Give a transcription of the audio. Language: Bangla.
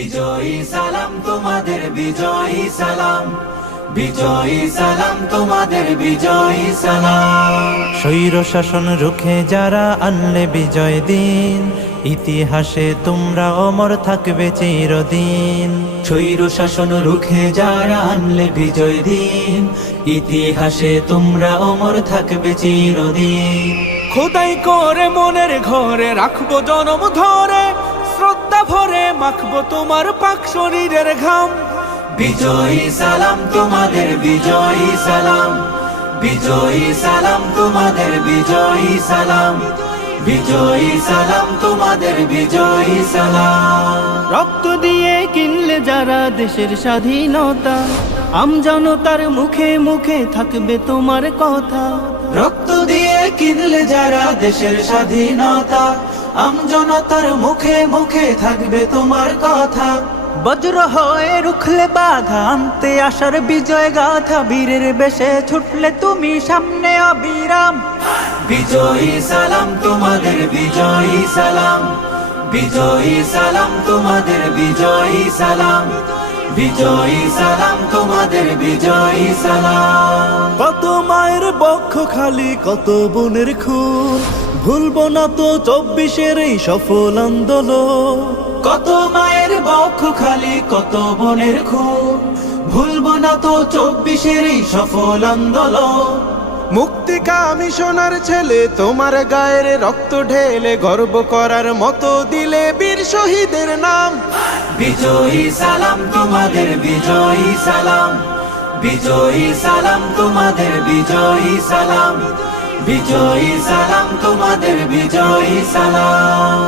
বিজয়ী সালাম তোমাদের, বিজয়ী সালাম, বিজয়ী সালাম তোমাদের, বিজয়ী সালাম। স্বৈর শাসন রুখে যারা আনলে বিজয় দিন, ইতিহাসে তোমরা অমর থাকবে চিরদিন। স্বৈর শাসন রুখে যারা আনলে বিজয় দিন, ইতিহাসে তোমরা অমর থাকবে চিরদিন। খোদাই করে মনের ঘরে রাখবো জনম ধরে, শ্রদ্ধা ভরে মাখবো তোমার পাক শরীরের ঘাম। বিজয়ী সালাম তোমাদের, বিজয়ী সালাম, বিজয়ী সালাম তোমাদের, বিজয়ী সালাম, বিজয়ী সালাম তোমাদের, বিজয়ী সালাম। রক্ত দিয়ে কিনলে যারা দেশের স্বাধীনতা, আমজনতার মুখে মুখে থাকবে তোমার কথা। রক্ত দিয়ে কিনলে যারা দেশের স্বাধীনতা, আমজনতার মুখে মুখে থাকবে তোমার কথা। বজ্র হয়ে রুখলে বাধা, আনতে আসার বিজয় গাথা, বীরের বেশে ছুটলে তুমি সামনে অবিরাম। বিজয়ী সালাম তোমাদের, বিজয়ী সালাম, বিজয়ী সালাম তোমাদের, বিজয়ী সালাম, বিজয়ী সালাম তোমাদের, বিজয়ী সালাম। কত মায়ের বক্ষ খালি, কত বোনের খুন, ভুলবো না তো 24-এর এই সফল আন্দোলন। কত মায়ের বক্ষ খালি, কত বোনের খুন, ভুলবো না তো 24-এর এই সফল আন্দোলন। মুক্তিকামী সোনার ছেলে তোমার গায়ের রক্ত ঢেলে, গর্ব করার মতো দিলে বীর শহীদের নাম। বিজয়ী সালাম তোমাদের, বিজয়ী সালাম, বিজয়ী সালাম তোমাদের, বিজয়ী সালাম, বিজয়ী সালাম তোমাদের, বিজয়ী সালাম।